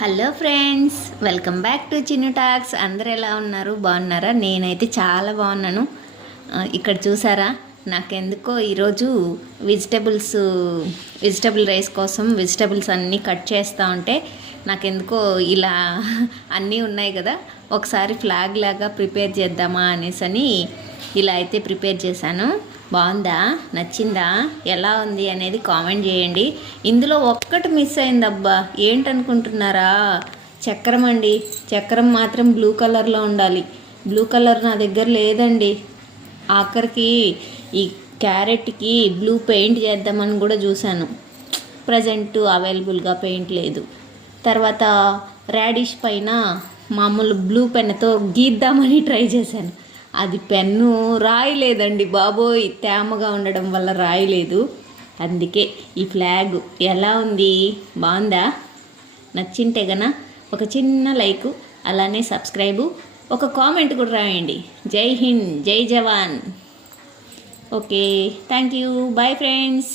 Hello friends, welcome back to Chinnu talks. అందరు ఎలా ఉన్నారు? బాగున్నారా? నేనైతే చాలా బాగున్నాను. ఇక్కడ చూసారా, నాకెందుకో ఈరోజు వెజిటబుల్ రైస్ కోసం వెజిటబుల్స్ అన్నీ కట్ చేస్తూ ఉంటే నాకెందుకో ఇలా అన్నీ ఉన్నాయి కదా, ఒకసారి ఫ్లాగ్ లాగా ప్రిపేర్ చేద్దామా అనేసి ఇలా అయితే ప్రిపేర్ చేశాను. బాగుందా? నచ్చిందా? ఎలా ఉంది అనేది కామెంట్ చేయండి. ఇందులో ఒక్కటి మిస్ అయిందబ్బా, ఏంటనుకుంటున్నారా? చక్రం అండి. చక్రం మాత్రం బ్లూ కలర్లో ఉండాలి. బ్లూ కలర్ నా దగ్గర లేదండి. ఆఖరికి ఈ క్యారెట్కి బ్లూ పెయింట్ చేద్దామని కూడా చూశాను. ప్రజెంట్ అవైలబుల్గా పెయింట్ లేదు. తర్వాత రాడిష్ పైన మామూలు బ్లూ పెన్నుతో గీద్దామని ట్రై చేశాను. అది పెన్ను రాయలేదండి బాబోయ్, తేమగా ఉండడం వల్ల రాయలేదు. అందుకే ఈ ఫ్లాగ్ ఎలా ఉంది? బాగుందా? నచ్చింటే గన ఒక చిన్న లైకు, అలానే సబ్స్క్రైబు, ఒక కామెంట్ కూడా రాయండి. జై హింద్, జై జవాన్. Okay, thank you, bye friends.